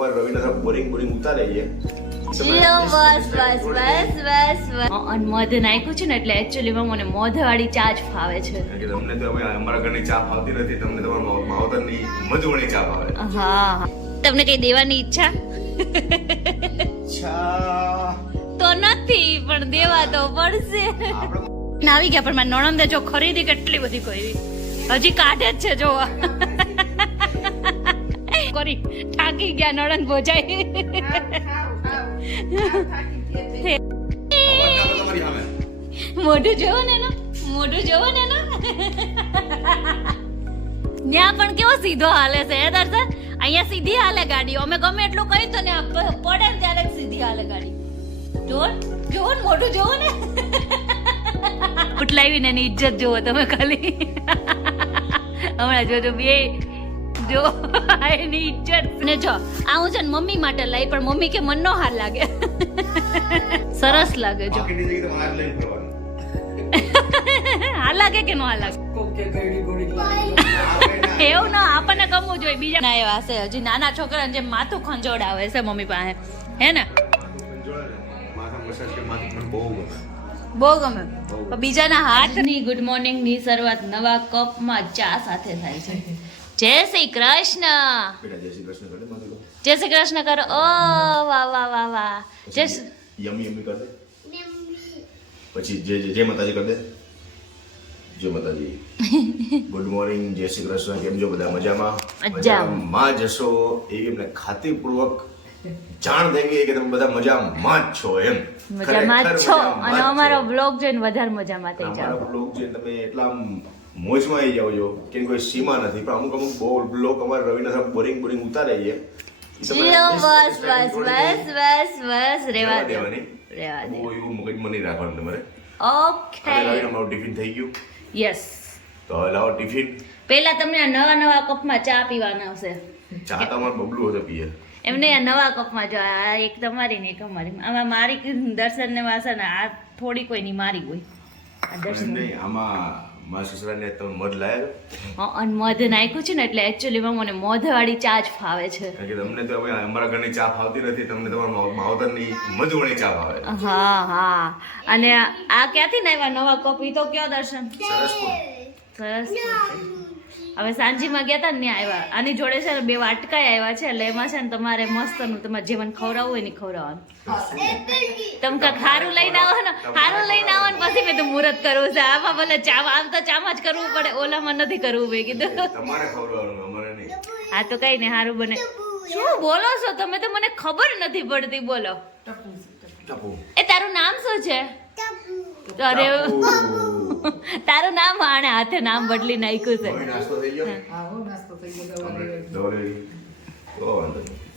અમારે રવિના બોરિંગ ઉતારે છે. બસ અને મધ નાખ્યું છે ને એટલે એકચ્યુઅલીમાં મને મધવાળી ચા જ ફાવે છે. કારણ કે તમને તો હવે અમારા ઘરની ચા ફાવતી નથી, તમને તમારા માવતરની મધવાળી ચા ફાવે. હા, તમને કઈ દેવાની ઈચ્છા તો નથી, પણ દેવા તો પડશે. આવી ગયા, પણ મારી નણંદે જો ખરીદી કેટલી બધી કરી, હજી કાઢે જ છે જોવા. કરી થાકી ગયા નણંદ બોજાઈ. મોઢું જોવો ને એનો, મોઢું જોવો ને એનો. ત્યાં પણ કેવો સીધો હાલે છે દર્શન. અહીંયા સીધી હાલે ગાડી, અમે ગમે એટલું કહી તો ને પડે ને ત્યારે સીધી હાલે ગાડી. જોવો ને મોઢું જોવો ને. ઉઠલાવીને એની ઇજ્જત જોવો તમે ખાલી. હમણાં જોજો બે જો એની ઇજ્જત ને. જો આ હું છે ને મમ્મી માટે લાવી, પણ મમ્મી કે મન નો હાર લાગે. સરસ લાગે જો. હાલ લાગે કે નો હાલ લાગે એવું ના, આપણને ગમવું જોઈએ. બીજા ના એવા હશે હજી નાના છોકરાને જેમ માથું ખંજોડાવે છે મમ્મી પાસે, હે ને? બહુ ગમે. બીજાના હાથની ગુડ મોર્નિંગ ની શરૂઆત નવા કપમાં ચા સાથે થાય છે. જય શ્રી કૃષ્ણ. જય શ્રી કૃષ્ણ કરો. ઓ વાહ વાહ વાહ વાહ. જય યમી કર દે, પછી જય માતાજી કર દે. જય માતાજી. ગુડ મોર્નિંગ, જય શ્રી કૃષ્ણ. કેમ છો બધા? મજામાં? મજામાં જશો એ એમને ખાતરીપૂર્વક જાણ થઈ ગઈ કે તમે બધા મજામાં જ છો. એમ મજામાં જ છો, અને અમારો બ્લોગ જોઈને વધારે મજામાં થઈ જાવ. અમારો બ્લોગ જોઈને તમે એટલા મોજમાં આવી જાવ છો કે કોઈ સીમા નથી. પણ અમુક બહુ બ્લોગ અમારે રવિના બોરિંગ ઉતારે છે. બસ રેવા દે. એવું મગજમાં નહીં રાખવાનું તમારે. ઓકે, અમારું ટિફિન થઈ ગયું. યસ. તો લાવો ટિફિન. પહેલા તમને આ નવા કપમાં ચા પીવાના આવશે. ચા તો અમાર બબલું હતો પીએ. એમને આ નવા કપમાં જો, આ એક તમારી ને એક અમારી. આમાં મારી દર્શન ને વાસણ, આ થોડી કોઈ ની મારી હોય. આ દર્શન નહીં, આમાં મારા સસરાને તમે મધ લાવ્યો. હા, અને મધ નાખ્યું છે ને એટલે એકચ્યુઅલીમાં મને મધવાળી ચા જ ફાવે છે. કારણ કે તમને તો હવે અમારા ઘરની ચા ફાવતી નથી, તમને તમારા માવતરની મધવાળી ચા ફાવે. હા. અને આ ક્યાંથી લાવ્યા નવા કપ? ઈ તો કયો દર્શન? સરસ. હવે સાંજીમાં ગયા હતા ને ત્યાં આવ્યા. આની જોડે છે ને 2 વાટકા આવ્યા છે, એટલે એમાં છે ને તમારે મસ્તનું તમારે જે મને ખવડાવવું હોય ને ખવડાવવાનું. તમે કાંઈક સારું લઈને આવો ને, સારું લઈને આવો ને પછી મેં તો મુહૂર્ત કરવું છે. આમાં ભલે ચા, આમ તો ચામાં જ કરવું પડે, ઓલામાં નથી કરવું મેં કીધું. તમારે ખવડાવવાનું, અમારે નહીં. હા તો કઈ નહીં, સારું બને. શું બોલો છો તમે? તો મને ખબર નથી પડતી. બોલો. એ તારું નામ શું છે? અરે તારું નામ આણે હાથે નામ બદલી નાખ્યું છે. નાસ્તો થઈ ગયો?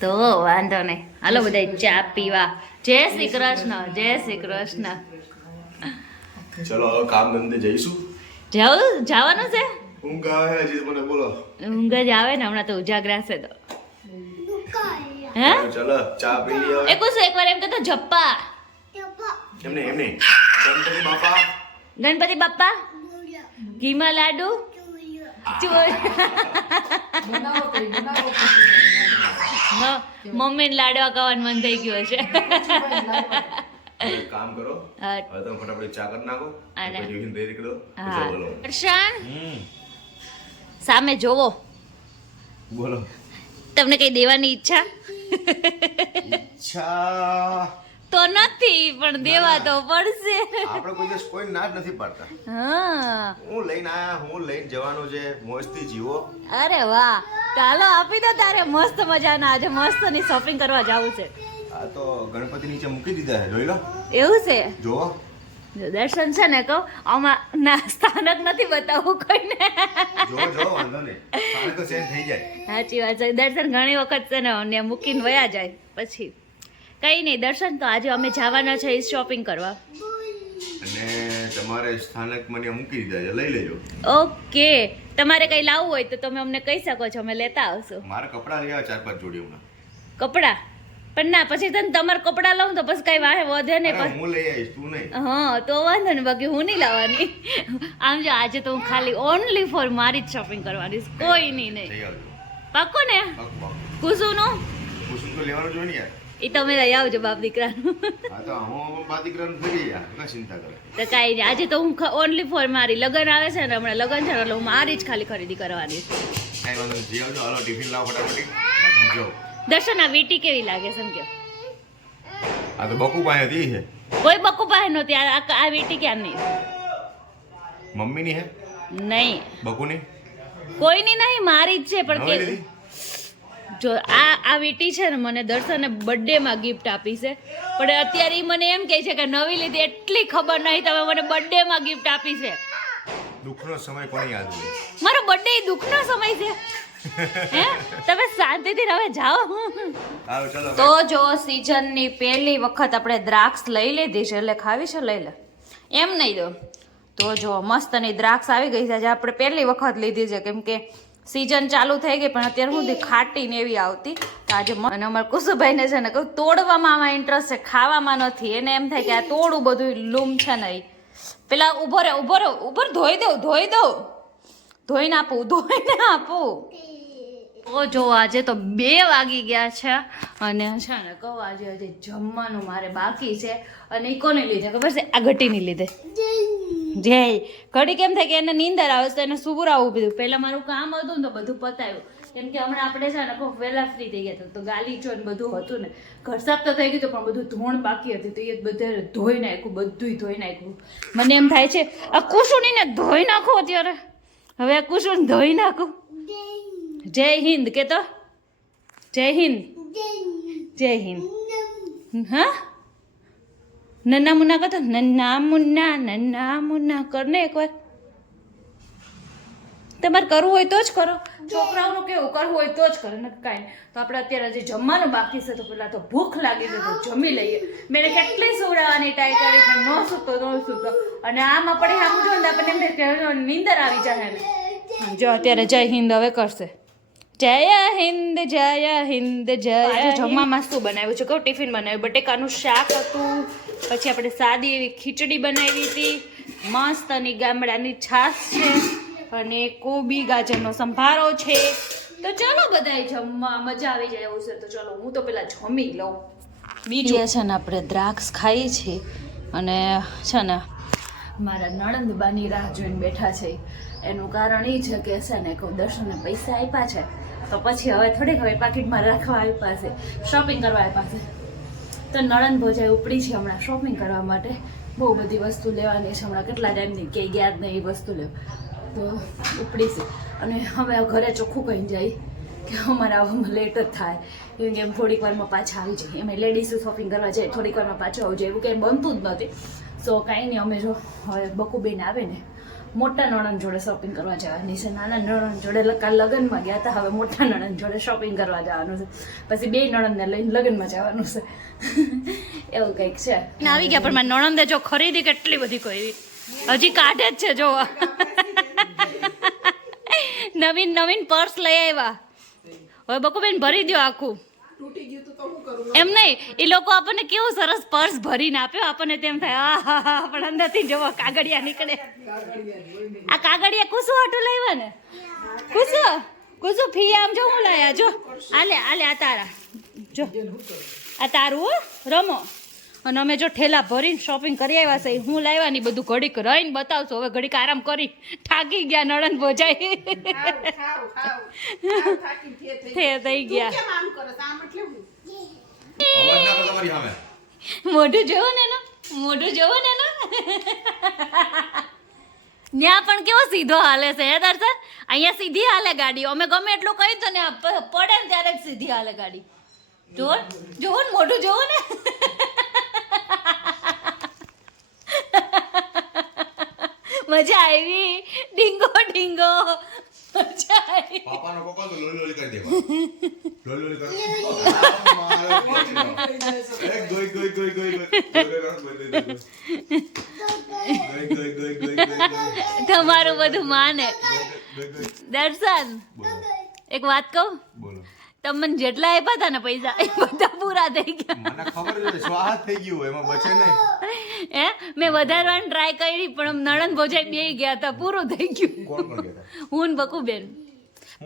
તો વાંધો નહીં, હાલો બધા ચા પીવા. જય શ્રી કૃષ્ણ. જય શ્રી કૃષ્ણ. ચલો હવે કામ ધંધે જઈશું. જવાનું છે? ઊંઘ આવે હજી મને બોલો. ઊંઘ જ આવે ને, હમણાં તો ઉજાગરા છે તો. હે ચલો ચા પી લઈએ. એકવાર એમ કહેતો જપ્પા. એમને ગણપતિ બાપા. ગણપતિ બાપ્પા. ઘીમાં લાડુ. મમ્મી ને લાડવા ખાવાનું મન થઈ ગયું છે. કામ કરો, હવે તમે ફટાફટ ચા કરી નાખો, ટિફિન તૈયારી કરો. દર્શન સામે જોવો. બોલો. તમને કઈ દેવાની ઈચ્છા તો નથી, પણ દેવા તો પડશે. આપણે કોઈ દિવસ કોઈ ના જ નથી પાડતા. હા, હું લઈને આયા, હું લઈને જવાનું છે, મોજથી જીવો. અરે વાહ, ચાલો આપી દો તારે. મસ્ત મજાના આજે મસ્ત ની શોપિંગ કરવા જાવું છે. આ તો ગણપતિ નીચે મૂકી દીધા છે, જોઈ લો. એવું છે? જોવો. દર્શન છે ને કહું, આમાં ના સ્થાનક નથી બતાવવું કોઈને. જો વાંધો નહીં, સ્થાનક તો ચેન્જ થઈ જાય. સાચી વાત છે. દર્શન ઘણી વખત છે ને મૂકીને વયા જાય પછી. કઈ નહીં દર્શન, તો આજે અમે જવાના છે શોપિંગ કરવા. અને તમારે સ્થાનક મને મૂકી દીધા છે, લઈ લેજો. ઓકે, તમારે કઈ લાવવું હોય તો તમે અમને કહી શકો છો, અમે લેતા આવશું. મારા કપડા લેવા 4-5 જોડી હમણાં. કપડા? પણ ના, પછી તને તમારે કપડા લઉં તો પછી કઈ વાહે વધે ને. હું લઈ આવીશ, તું નહીં. હા તો વાંધો ને, બાકી હું નહીં લાવવાની. આમ જો આજે તો હું ખાલી ઓનલી ફોર મારી જ શોપિંગ કરવાની, કોઈ નહીં. પાક્કો ને? કુસુનો તો લેવાનું જોઈએ ને યાર. એ તમે લઈ આવજો બાપ દીકરાનું. હા તો હું બા દીકરાનું થઈ યાર, શું ચિંતા કરે. તો કાંઈ નહીં, આજે તો હું ઓનલી ફોર મારી લગ્ન આવે છે ને હમણાં લગ્ન છે ને એટલે હું મારી જ ખાલી ખરીદી કરવાની છું. કાંઈ વાંધો નહીં, જઈ આવજો. હાલો ટિફિન લાવો ફટાફટ. જો દર્શન આ વીટી કેવી લાગે સમજો. આ તો બકુ પાસે હતી છે. કોઈ બકુ પાસે નહોતી, આ વીટી ક્યારની? મમ્મીની હે નહીં, બકુની કોઈની નહીં, મારી જ છે. પણ નવી કે લીધી? જો આ વીટી છે ને મને દર્શને બર્થડે માં ગિફ્ટ આપી છે, પણ અત્યારે ઈ મને એમ કહે છે કે નવી લીધી, એટલી ખબર નહીં તમે મને બર્થડે માં ગિફ્ટ આપી છે. દુઃખનો સમય કોને યાદ હોય? મારો બર્થડે દુઃખનો સમય છે. હે તમે શાંતિથી હવે જાઓ. હાલો ચલો. તો જો સીઝનની પહેલી વખત આપણે દ્રાક્ષ લઈ લીધી છે, એટલે ખાવી છે લઈ લે, એમ નહીં દો. તો જો મસ્તની દ્રાક્ષ આવી ગઈ છે, આજે આપણે પહેલી વખત લીધી છે, કેમ કે સીઝન ચાલુ થઈ ગઈ પણ અત્યારે સુધી ખાટી ને એવી આવતી. તો આજે અને અમારા કુસુભાઈને છે ને કહું તોડવામાં આમાં ઇન્ટરેસ્ટ છે, ખાવામાં નથી. એને એમ થાય કે આ તોડું બધું લૂમ છે ને. પેલા ઉભો ધોઈ દઉં, ધોઈને આપું. ઓ જો આજે તો 2 વાગી ગયા છે અને છે ને કહું આજે જમવાનું મારે બાકી છે. અને એ કોને લીધે ખબર છે? આ ઘટીની લીધે. જય ઘડી કેમ થાય કે એને નીંદર આવે તો એને સુવરાવું પીધું. પહેલાં મારું કામ હતું ને તો બધું પતાવ્યું, કેમ કે હમણાં આપણે છે ને ખૂબ વહેલા ફ્રી થઈ ગયા હતા, તો ગાલીચો ને બધું હતું ને, ઘર સાફ તો થઈ ગયું પણ બધું ધોણ બાકી હતી, તો એ બધે ધોઈ નાખ્યું, બધુંય ધોઈ નાખ્યું. મને એમ થાય છે આ કુસુણીને ધોઈ નાખો અત્યારે. હવે આ કુસુણ ધોઈ નાખું. જય હિન્દ કે તો જય હિન્દ, જય હિન્દ. હા નન્ના મુન્ના કહો તો નન્ના મુન્ના કરને એકવાર. તમારે કરવું હોય તો જ કરો, છોકરાઓનું કેવું કરવું હોય તો જ કરે ને કાંઈ નહીં. તો આપણે અત્યારે જે જમવાનું બાકી છે તો પેલા તો ભૂખ લાગી છે તો જમી લઈએ. મેં કેટલી સુવડાવવાની ટ્રાય કરી પણ ન સૂતો. અને આમાં પડે આમ જો ને આપણને નીંદર આવી જાય ને. જો અત્યારે જય હિન્દ હવે કરશે. જય હિન્દ જય હિન્દ જય. જમવામાં શું બનાવ્યું છે કહું? ટિફિન બનાવ્યું, બટેકાનું શાક હતું, પછી આપણે સાદી એવી ખીચડી બનાવી હતી, મસ્ત અને ગામડાની છાશ છે, અને કોબી ગાજરનો સંભારો છે. તો ચલો બધાય જમવા મજા આવી જાય એવું છે. તો ચલો હું તો પેલા જમી લઉં. બીજું છે ને આપણે દ્રાક્ષ ખાઈએ છીએ અને છે ને મારા નણંદબાની રાહ જોઈને બેઠા છે. એનું કારણ એ છે કે છે ને કહું દર્શનને પૈસા આપ્યા છે તો પછી હવે થોડીક હવે પાકીટમાં રાખવા આપ્યા છે, શોપિંગ કરવા આપ્યા છે. તો નણંદ ભોજાઈ ઉપડી છે હમણાં શોપિંગ કરવા માટે. બહુ બધી વસ્તુ લેવાની છે હમણાં, કેટલા ટાઈમથી કે ગયા જ નહીં એ વસ્તુ લેવા, તો ઉપડી છે. અને હવે ઘરે ચોખ્ખું કહીને જાય કે અમારે આવવામાં લેટ જ થાય, કેમ કે એમ થોડીક વારમાં પાછા આવી જાય. એમ લેડીઝ શોપિંગ કરવા જાય થોડીક વારમાં પાછું આવી જાય, એવું કંઈ બનતું જ નથી. સો કાંઈ નહીં, અમે જો હવે બકુબેન આવે ને મોટા નણંદ જોડે શોપિંગ કરવા જવાની છે. નાના નણંદ જોડે કાલ લગ્નમાં ગયા હતા, હવે મોટા નણંદ જોડે શોપિંગ કરવા જવાનું છે. પછી 2 નણંદને લઈને લગ્નમાં જવાનું છે. એવું કંઈક છે. આવી ગયા પણ મારી નણંદે જો ખરીદી કેટલી બધી કરી, હજી કાઢે જ છે. જો નવીન પર્સ લઈ આવ્યા. હવે બકુબેન ભરી દો આખું. એમ નહીં, એ લોકો આપણને કેવું સરસ પર્સ ભરીને આપ્યો, આપણને તેમ થાય આ પણ અંદરથી જવો કાગળિયા નીકળે. આ કાગળિયા કુસુ આટું લાવ્યા ને, કુસુ ફી આમ જો હું લાયા. જો આલે આ તારા, જો આ તારું હો રમો. અને અમે જો ઠેલા ભરીને શોપિંગ કરી આવ્યા છે. હું લાવ્યા ની બધું ઘડીક રહીને બતાવશું. હવે ઘડીક આરામ કરી થાકી ગયા નણંદ ભોજાઈ થઈ ગયા. મોઢું જોવો ને એનો, મોઢું જોવો ને એનો. ત્યાં પણ કેવો સીધો હાલે છે હે દર્શન? અહીંયા સીધી હાલે ગાડી. અમે ગમે એટલું કહી તો ને પડે ને ત્યારે જ સીધી હાલે ગાડી. જોવો ને મોઢું જોવો ને. મજા આવી. ડીંગો મજા આવી. પાપાનો પપ્પા તો લોલી કરી દેવા. લોલી કરી. તમારું બધું માને. દર્શન એક વાત કહું, તમને જેટલા આપ્યા હતા ને પૈસા એ બધા પૂરા થઈ ગયા. મને ખબર છે સ્વાહ થઈ ગયું, એમાં બચે નહીં. હે મેં વધારવાની ટ્રાય કરી પણ નણંદ ભોજાઈ બે ગયા હતા, પૂરું થઈ ગયું. કોણ ગયા હતા? હું ને બકુબેન.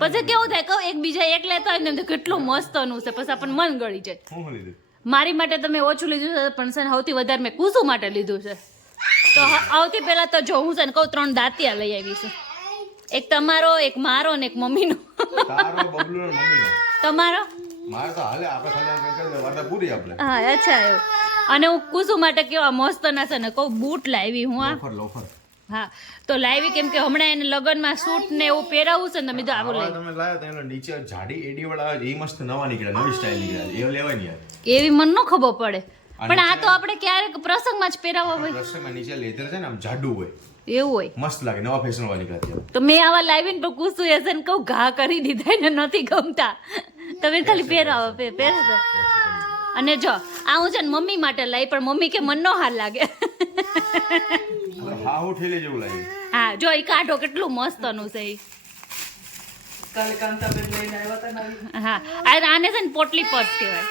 પછી કેવું થાય કહું એકબીજા એક લેતા હોય ને એમ તો કેટલું મસ્તનું છે પછી આપણને મન ગળી જાય. હું લીધું મારી માટે તમે ઓછું લીધું છે પણ છે ને સૌથી વધારે મેં કુસુ માટે લીધું છે. તો આવતી પહેલા તો જો હું છે ને કહું 3 દાંતિયા લઈ આવી છું. એક તમારો, એક મારો ને એક મમ્મીનો. તારો બબલુ ને મમ્મીનો. તમારો? મારે તો હાલે આપણે ખાલી કરી દે વાતા પૂરી આપણે. હા અચ્છા એવું. અને હું કુસુ માટે કેવા મસ્ત ના છે ને કહું બૂટ લાવી હું આ. લોફર હા તો લાવી કેમ કે હમણાં એને લગનમાં સૂટ ને એવું પહેરાવું છે ને તમે તો આવું લઈ. તમે લાવ્યા તો એનો નીચે જાડી એડી વાળા આવે છે, એ મસ્ત નવા નીકળ્યા, નવી સ્ટાઇલ નીકળ્યા, એ લેવાની યાર. એવી મન ન ખબર પડે પણ આ તો આપણે ક્યારેક પ્રસંગમાં જ પહેરાવા હોય. રસ્તમાં નીચે લેધર છે ને આમ જાડું હોય, એવું હોય મસ્ત લાગે, નવા ફેશન વાળા નીકળ્યા. તો મેં આવા લાવીને પણ કુસુ એસે ને કહું ઘા કરી દીધા ને નથી ગમતા તમે ખાલી પહેરાવો પહેરશો. અને જો આ હું છે ને મમ્મી માટે લાવી પણ મમ્મી કે મન નો હાલ લાગે. હા હું ઠેલી જેવું લાગે. હા જો એ કાઢો કેટલું મસ્તનું છે ઈ. હા આને છે ને પોટલી પર્સ કહેવાય.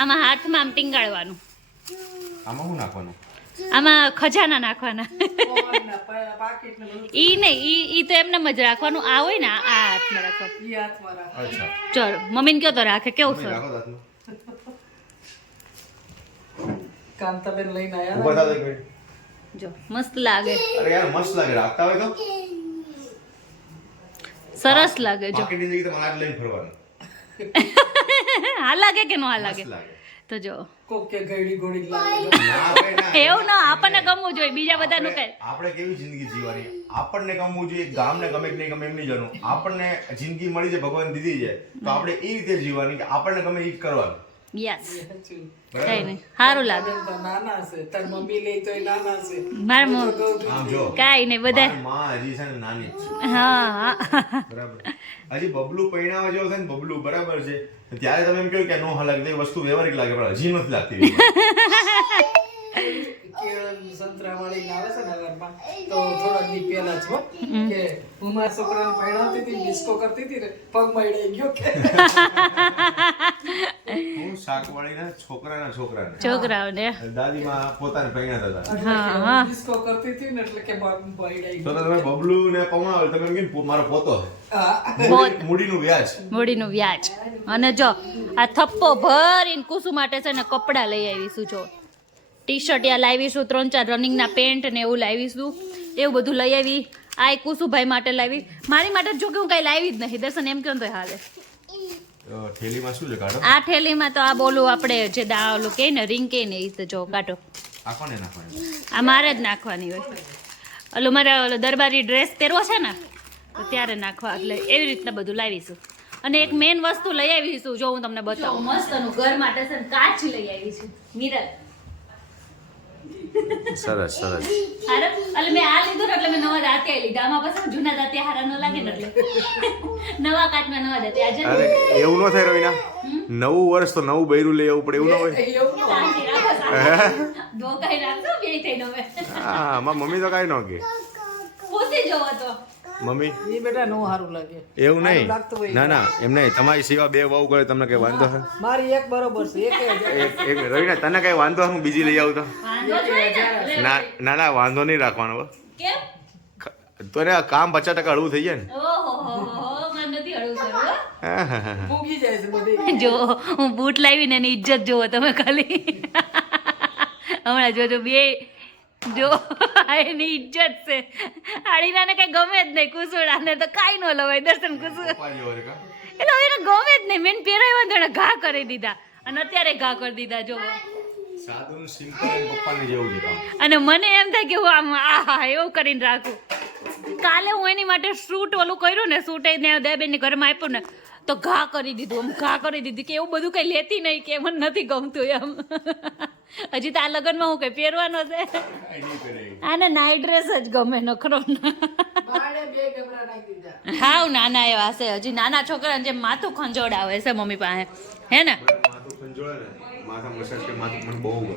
આમાં હાથમાં આમ ટીંગાળવાનું, આમાં શું નાખવાનું? આમાં ખજાના નાખવાના. ઈ નહીં ઈ તો એમને જ રાખવાનું. આ હોય ને આ હાથમાં રાખવાનું. અચ્છા ચલો મમ્મીને કયો તો રાખે કેવું છે. રાખો દાંતનું. કાંતાબેન લઈને ઊભા થાઓ એક આયા મિનિટ. જો મસ્ત લાગે, અરે યાર મસ્ત લાગે, રાખતા હોય તો સરસ લાગે. જો બાકીની જગ્યાએ તમારે આજ લઈને ફરવાનું. હા લાગે કે નો હા લાગે મસ્ત લાગે. તો જો કોક કે ગઈડી ગોળી લાગે ના ભાઈ ના. એવું ના આપણને ગમવું જોઈએ બીજા બધાનું કઈ. આપણે કેવી જિંદગી જીવવાની, આપણને ગમવું જોઈએ, ગામને ગમે કે નહીં ગમે એમ નહીં જાણવું. આપણને જિંદગી મળી છે, ભગવાન દીધી છે, તો આપણે એ રીતે જીવવાની કે આપણને ગમે એ જ કરવાનું. યસ સાચું. કઈ નહીં સારું લાગે. તો નાના છે તાર મમ્મી લઈ તો નાના છે મારા આમ જો કાઈ નહીં બધા. મારી માં હજી છે ને નાની જ છે. હા હા બરાબર. હજી બબલુ પૈણાવા જેવો છે ને બબલુ, બરાબર છે, ત્યારે તમે એમ કહો કે નો હા લાગે, એ વસ્તુ વ્યવહારિક લાગે પણ હજી નથી લાગતી. કેળન સંતરા વાળી આવે છે ને ઘરમાં તો થોડા દી પહેલા જ હો કે હું મારા છોકરાને પરણાવતી હતી ડિસ્કો કરતી હતી ને પગ મળી ગયો કે હું શાકવાળીના છોકરાને છોકરાઓને દાદીમાં પોતાને પૈણાતા હતા. હા હા ડિસ્કો કરતી હતી ને એટલે કે પગ મળી તો ગયો. તમે બબલુ ને પમાવો તમે એમ કે મારો પોતો છે. મૂડીનું વ્યાજ. મૂડીનું વ્યાજ. અને જો આ થપ્પો ભરીને કુસુ માટે છે ને કપડાં લઈ આવીશું. જો ટી શર્ટ યા લાવીશું, 3-4 રનિંગના પેન્ટ ને એવું લાવીશું, એવું બધું લઈ આવી. આ એક કુસુભાઈ માટે લાવી, મારી માટે જો કે હું કઈ લાવી જ નહીં. દર્શન એમ કેમ તો હાલે. થેલીમાં શું છે કાઢો? આ થેલીમાં તો આ બોલું આપણે જે ઓલું કે ને રિંગ કે ને એ તો જો કાઢો. આખોને નાખવાની. આ મારે જ નાખવાની હોય. ઓલું મારે ઓલો દરબારી ડ્રેસ પહેરવો છે ને તો ત્યારે નાખવા, એટલે એવી રીતના બધું લાવીશું. અને એક મેન વસ્તુ લઈ આવીશું, જો હું તમને બતાવું. મસ્તનું ઘર માટે છે ને કાચ લઈ આવીશું, મિરર. સરસ સરસ. હારો એટલે મેં આ લીધું ને એટલે મેં નવા દાંતિયા લીધા. આમાં પછી જૂના દાંતિયા હારા ન લાગે ને એટલે નવા કાચમાં નવા દાંતિયા. આજે અરે એવું ન થાય રવિના, નવું વર્ષ તો નવું બૈરું લઈ આવવું પડે, એવું ન હોય. એવું ન હોય. શાંતિ રાખો, શાંતિ. ધોકાઈ રાખજો બે થઈને હવે. હા મારી મમ્મી તો કાંઈ ન કે. પૂછી જોવો તો મમ્મી ઈ બેટા નો સારું લાગે એવું નહીં, સારું લાગતું હોય. ના ના એમ નહીં, તમારી સિવા 2 વહુ કરે તમને કઈ વાંધો છે? મારી એક બરોબર છે એક એક રવિના તને કઈ વાંધો છે? હું બીજી લઈ આવું તો? વાંધો જોઈએ ને. ના ના ના વાંધો નહીં રાખવાનો હો. કેમ? તો ને આ કામ 50% હળવું થઈ જાય ને. ઓહો મને નથી હળવું કરવું હો. મૂકી જાય છે બધી. જો હું બૂટ લાવીને એની ઇજ્જત જોવો તમે ખાલી. હમણાં જોજો બે જો એની ઇજ્જત છે. આડીનાને કઈ ગમે જ નહીં, કુસુડાને તો કાંઈ ન લવાય. દર્શન કુસુ એટલે એને ગમે જ નહીં. મેં પહેરાવ્યા તો એને ઘા કરી દીધા અને અત્યારે ઘા કરી દીધા જો. સાદું સિમ્પલ પપ્પાની જેવું છે કામ. અને મને એમ થાય કે હું આમ આહા એવું કરીને રાખું. કાલે હું એની માટે શૂટ ઓલું કર્યું ને, શૂટ ને દેબેનની ઘરમાં આપ્યું ને તો ઘા કરી દીધું, આમ ઘા કરી દીધી કે એવું બધું કઈ લેતી નહીં કે મને નથી ગમતું એમ. હજી તો આ લગ્નમાં હું કઈ પહેરવાનો છે. આને નાઇટ ડ્રેસ જ ગમે નખરો. બાળે બે ગમરા નાખી દીધા. હાવ નાના એવા છે હજી, નાના છોકરાને જેમ માથું ખંજોડાવે છે મમ્મી પાસે, હે ને? માથું ખંજોળે ને, માથા મસાજ કે માથું મને બહુ ગમે.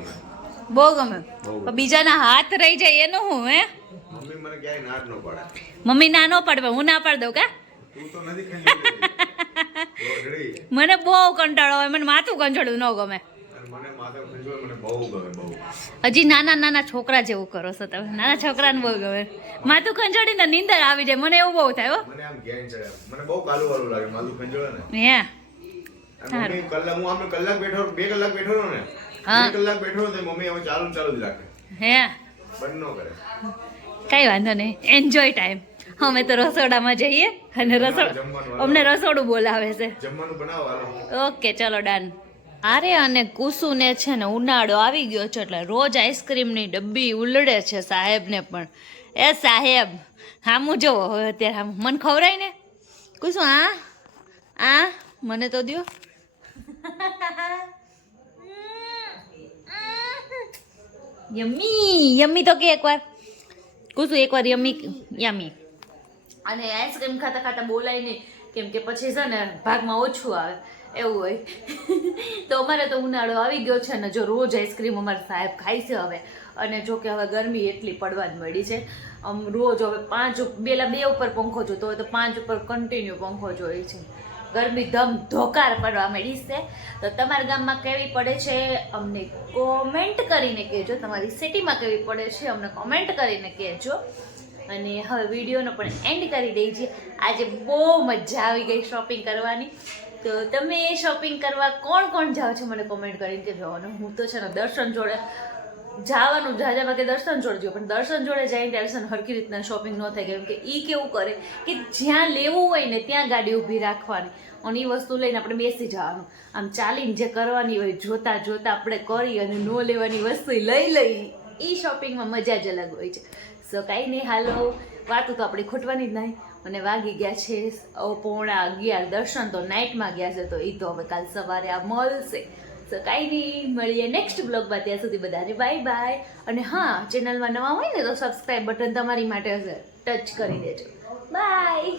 બહુ ગમે. પણ બીજાના હાથ રહી જાય એનું હું હે? મમ્મી મને ક્યાંય ના જ ન પાડે. મમ્મી ના ન પાડવે, હું ના પાડ દઉં કા? તું તો નથી ખંજોળતી. મને બહુ કંટાળો હોય, મને માથું કંજોડવું ન ગમે. મને માથે ખંજવાળ મને બહુ ગમે બહુ. હજી નાના નાના છોકરા જેવું કરો છો તમે. નાના છોકરાને બહુ ગમે. માથું ખંજોડીને નીંદર આવી જાય. મને એવું બહુ થાય હો. મને આમ ગેન ચડે. મને બહુ કાલું વાળું લાગે માથું ખંજવાળે ને. હે અને મમ્મી કલાક હું આમ કલાક બેઠો 2 કલાક બેઠો રહ્યો ને. 2 કલાક બેઠો તો મમ્મી હવે ચાલુ જ રાખે. હે બંધ ન કરે. કઈ વાંધો નહીં. Enjoy time. અમે તો રસોડામાં જઈએ અને અમને રસોડું બોલાવે છે. જમવાનું બનાવો હાલો. ઓકે ચલો ડન. અરે અને કુસુને છે ને ઉનાળો આવી ગયો છે એટલે રોજ આઈસ્ક્રીમની ડબ્બી ઉલડે છે સાહેબને પણ. એ સાહેબ હામું જોવો હવે અત્યારે હામું મને ખવડાય ને કુસુ. આ મને તો દ્યો. યમ્મી યમ્મી તો કે એકવાર કુસુ એકવાર યમ્મી યમ્મી. અને આઈસ્ક્રીમ ખાતા ખાતા બોલાય નહીં કેમ કે પછી છે ને ભાગમાં ઓછું આવે એવું હોય. તો અમારે તો ઉનાળો આવી ગયો છે ને જો રોજ આઈસ્ક્રીમ અમારા સાહેબ ખાય છે હવે. અને જો કે હવે ગરમી એટલી પડવા જ મળી છે. રોજ હવે 5 2 ઉપર પંખો જોતો હોય તો 5 ઉપર કન્ટિન્યુ પંખો જોઈએ છે. ગરમી ધમ ધોકાર પડવા મળી છે. તો તમારા ગામમાં કેવી પડે છે અમને કોમેન્ટ કરીને કહેજો. તમારી સિટીમાં કેવી પડે છે અમને કોમેન્ટ કરીને કહેજો. અને હવે વિડીયોનો પણ એન્ડ કરી દઈ છે. આજે બહુ મજા આવી ગઈ શોપિંગ કરવાની. તો તમે શોપિંગ કરવા કોણ જાઓ છો મને કોમેન્ટ કરીને કહેજો. અને હું તો છે ને દર્શન જોડે જવાનું જાજા ભાગે દર્શન જોડે પણ દર્શન જોડે જઈને ત્યારે છે ને હરખી રીતના શોપિંગ ન થાય કેમ કે એ કેવું કરે કે જ્યાં લેવું હોય ને ત્યાં ગાડી ઊભી રાખવાની અને એ વસ્તુ લઈને આપણે બેસી જવાનું. આમ ચાલીને જે કરવાની હોય જોતા આપણે કરી અને ન લેવાની વસ્તુ લઈ એ શોપિંગમાં મજા જ અલગ હોય છે. સો કાંઈ નહીં હાલો વાતું તો આપણી ખોટવાની જ નહીં. અને વાગી ગયા છે 11:15 દર્શન તો નાઇટમાં ગયા છે તો એ તો હવે કાલ સવારે આ મળશે. તો કાંઈ નહીં મળીએ નેક્સ્ટ બ્લોગમાં. ત્યાં સુધી બધાને બાય બાય. અને હા ચેનલમાં નવા હોય ને તો સબસ્ક્રાઈબ બટન તમારી માટે હશે ટચ કરી દેજો. બાય.